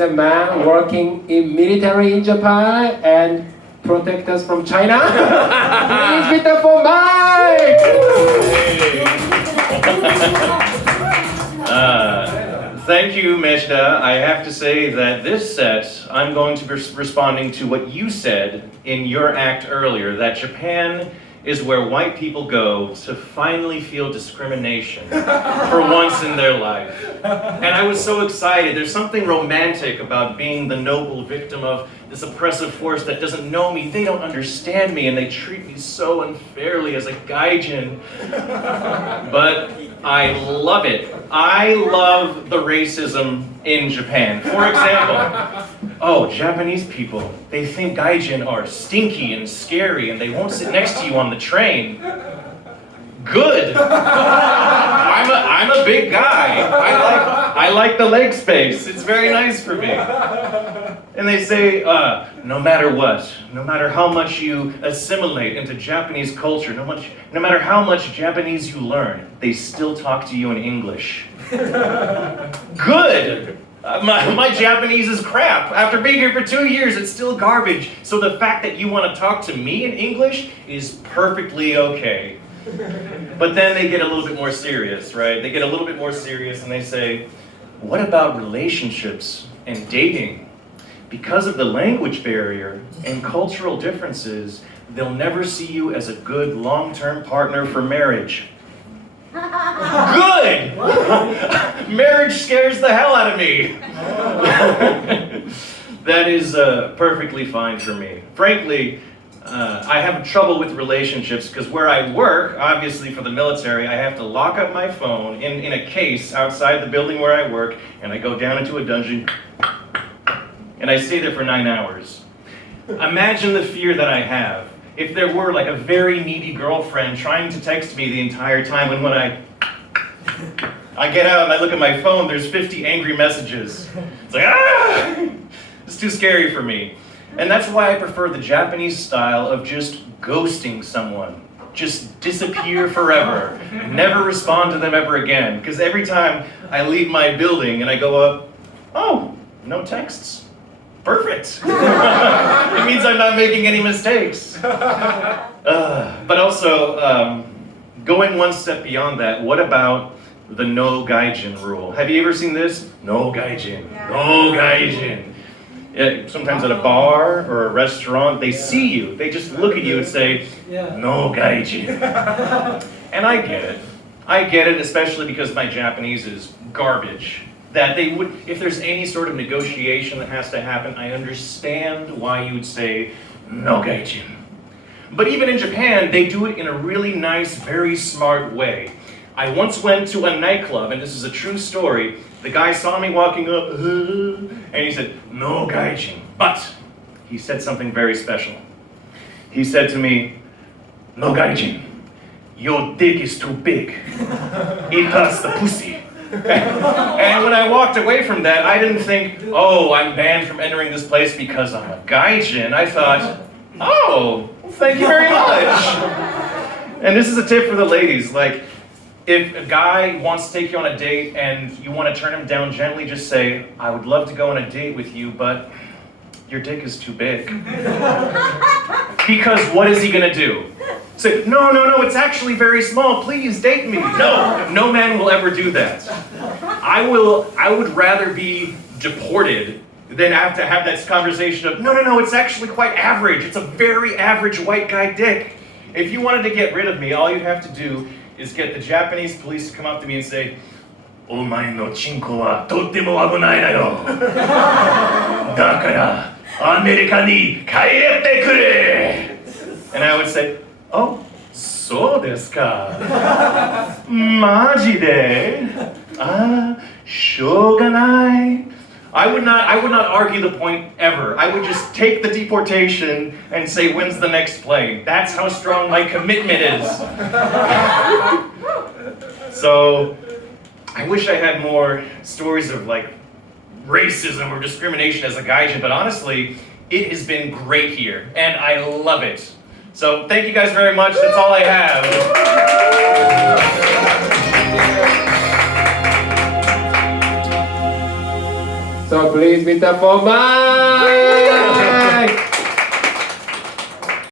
is a man working in military in Japan and protect us from China. Please with the for Mike! Thank you, Meshda. I have to say that this set, I'm going to be responding to what you said in your act earlier, that Japan is where white people go to finally feel discrimination for once in their life. And I was so excited. There's something romantic about being the noble victim of this oppressive force that doesn't know me. They don't understand me, and they treat me so unfairly as a gaijin. But I love it. I love the racism in Japan. For example, Japanese people, they think gaijin are stinky and scary and they won't sit next to you on the train. Good. I'm a big guy. I like the leg space. It's very nice for me. And they say, no matter what, no matter how much you assimilate into Japanese culture, no matter how much Japanese you learn, they still talk to you in English. Good! My Japanese is crap. After being here for 2 years, it's still garbage. So the fact that you want to talk to me in English is perfectly okay. But then they get a little bit more serious, right? They get a little bit more serious and they say, what about relationships and dating? Because of the language barrier and cultural differences, they'll never see you as a good long-term partner for marriage. Good! Marriage scares the hell out of me. That is perfectly fine for me. Frankly, I have trouble with relationships because where I work, obviously for the military, I have to lock up my phone in a case outside the building where I work, and I go down into a dungeon, and I stay there for 9 hours. Imagine the fear that I have if there were like a very needy girlfriend trying to text me the entire time, and when I get out and I look at my phone, there's 50 angry messages. It's like, it's too scary for me. And that's why I prefer the Japanese style of just ghosting someone. Just disappear forever. Never respond to them ever again. Because every time I leave my building and I go up, oh, no texts. Perfect. It means I'm not making any mistakes. But also, going one step beyond that, what about the no gaijin rule? Have you ever seen this? No gaijin. No gaijin. Sometimes at a bar or a restaurant, they see you. They just look at you and say, no gaijin. And I get it. I get it, especially because my Japanese is garbage. That they would, if there's any sort of negotiation that has to happen, I understand why you would say, no gaijin. But even in Japan, they do it in a really nice, very smart way. I once went to a nightclub, and this is a true story. The guy saw me walking up, and he said, no gaijin. But he said something very special. He said to me, no gaijin, your dick is too big. It hurts the pussy. And when I walked away from that, I didn't think, oh, I'm banned from entering this place because I'm a gaijin. I thought, oh, well, thank you very much. And this is a tip for the ladies. Like, if a guy wants to take you on a date and you want to turn him down gently, just say, I would love to go on a date with you, but your dick is too big. Because what is he gonna do? Say, no, it's actually very small, please date me. No man will ever do that. I would rather be deported than have to have that conversation of, no, it's actually quite average. It's a very average white guy dick. If you wanted to get rid of me, all you have to do is get the Japanese police to come up to me and say, Omae no chinko wa tottemo agunai da yo. Dakara, America ni kaerete kure. And I would say, oh, so desu ka. Maji de? Shoganai. I would not argue the point ever. I would just take the deportation and say, when's the next plane? That's how strong my commitment is. So, I wish I had more stories of like racism or discrimination as a gaijin, but honestly, it has been great here, and I love it. So, thank you guys very much. That's all I have. So please with the format.